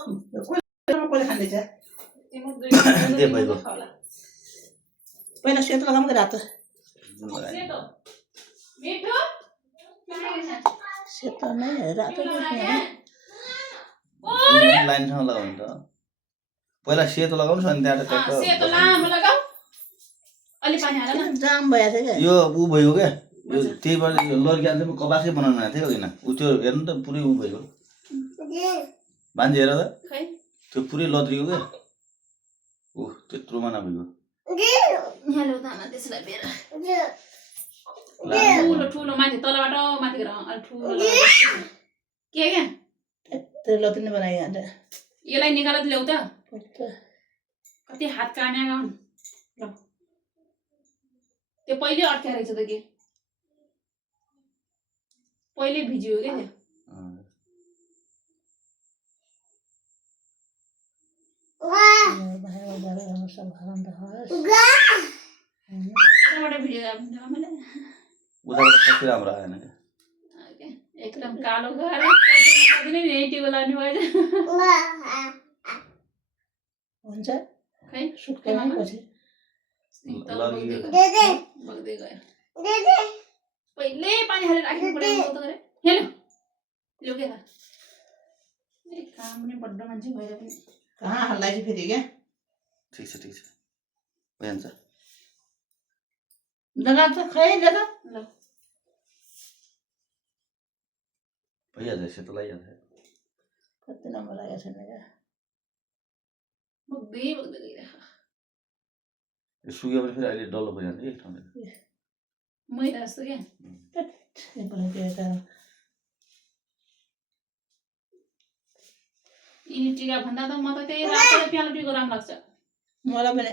कोले खाँदैछ दे भइगयो पहिला सेतो लगाऊँ कि रातो सेतो नै रातो लाइनसँग लगाउनु त पहिला सेतो लगाउनु अनि त्यहाँबाट सेतो लामो लगाऊ अलि पानी हाल न जाम भएछ क्या यो उ भयो क्या यो त्यही भएर लर्किया चाहिँ कबासै बनाउनु भएको थियो किन उ त्यो हेर्नु त पुरै उ भयो मान्छे हेर त खै त्यो पुरै लद्रियो क्या ऊ त्यत्रोमा नभइगयो यहाँ ल्याउ त आमा त्यसलाई बेर ठुलो ठुलो माथि तलबाट माथि गरेर अलि ठुलो के क्या त्यो लतिने बनाइहाल्छ यसलाई निकालेर ल्याउ त कति हात कान्या गाउँ ल त्यो पहिले अड्क्या रहेछ त के पहिले भिजियो क्या त्यो उताबाट कति राम्रो आएन क्या एकदम कालो गएर नेटिभ लाने भएछ हुन्छ खै सुक्दैन पछि बग्दै गयो पहिले पानी हालेर राख्नु पर्यो त गरे हेलो लो के काम पनि बड्ड मान्छे भएर पनि कहाँ हल्लाइछ फेरि क्या ठिक छ भइहाल्छ जग्गा त खै ले त ल भइहाल्छ सेतो लगाइहाल्छ कति नम्बर लागेको छैन क्या बग्दै गइरहेको यो सुक्यो भने फेरि अहिले डल्लो भइहाल्छ कि एक ठाउँमा मैदा जस्तो क्या यिनी टिका भन्दा त म त त्यही रातो र प्यालो टिको राम्रो लाग्छ मलाई पनि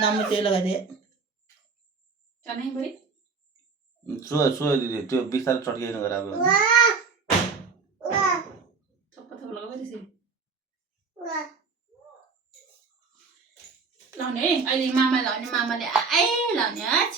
नाममा त्यही लगाइदिएँ चानै बढी सोयो दिदी त्यो बिस्तारै चट्किएन गरेर अब थप्प लगाऊ त्यसरी लाउने है अहिले मामा लाउने मामाले आए लाउने आज